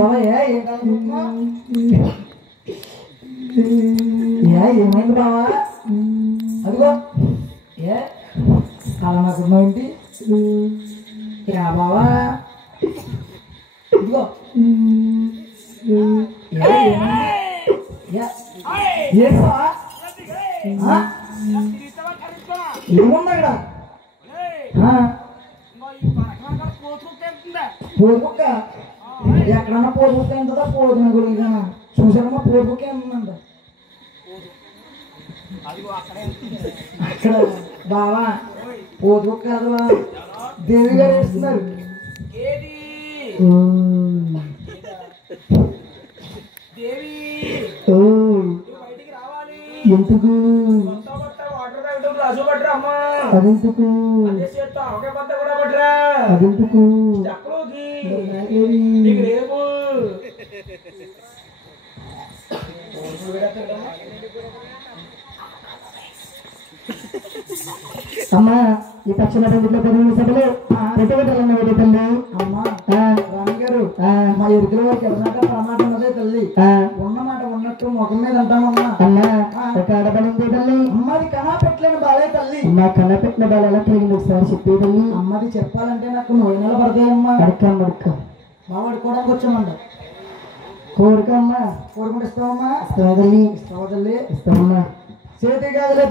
బాబా ఏమైంది బావా అదిగో ఏ అలా నాకున్నావు ఏంటి యా బావా ఇదిగో ఏం బావా ఏముంది అక్కడ పోరుకుక్క ఎక్కడన్నా పోరుకుక్క ఎంతదా పోదు గురించి చూసారమ్మా పోరుకుక్క ఎంతంట అక్కడ బావా పోరుకుక్క కాదువా దేవి గారు వేస్తున్నారు ఎందుకు అదెందుకు అదెందుకు అమ్మా ఈ పశ్చిమ బంధువుల పదిహేను సభలు పెట్టుబడులు తల్లి అమ్మా రాణి గారు మా ఎరుకుల వారికి ఎవరినాక ప్రమాదం ఉన్నదే తల్లి ఉన్నమాట ఉన్నట్టు ముఖం మీద అంటామమ్మా అమ్మా ఒక ఆడబడింది తల్లి అమ్మది కనా పెట్టలేని బాలే తల్లి మా కన్నా పెట్టిన బాల ఎలా కలిగింది ఒకసారి చెప్పే తల్లి అమ్మది చెప్పాలంటే నాకు 9 నెలలు పడతాయమ్మా అడక్క మా వాడుకోవడానికి వచ్చామంట కోరిక అమ్మా కోరుకుంటే ఇస్తావమ్మా ఇస్తావా తల్లి ఇస్తావా తల్లి ఇస్తావమ్మా చేతి గదిలే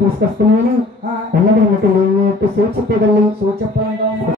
తీసుకొస్తున్నాను అన్నది చెప్పేదండి చెప్పాలంటాము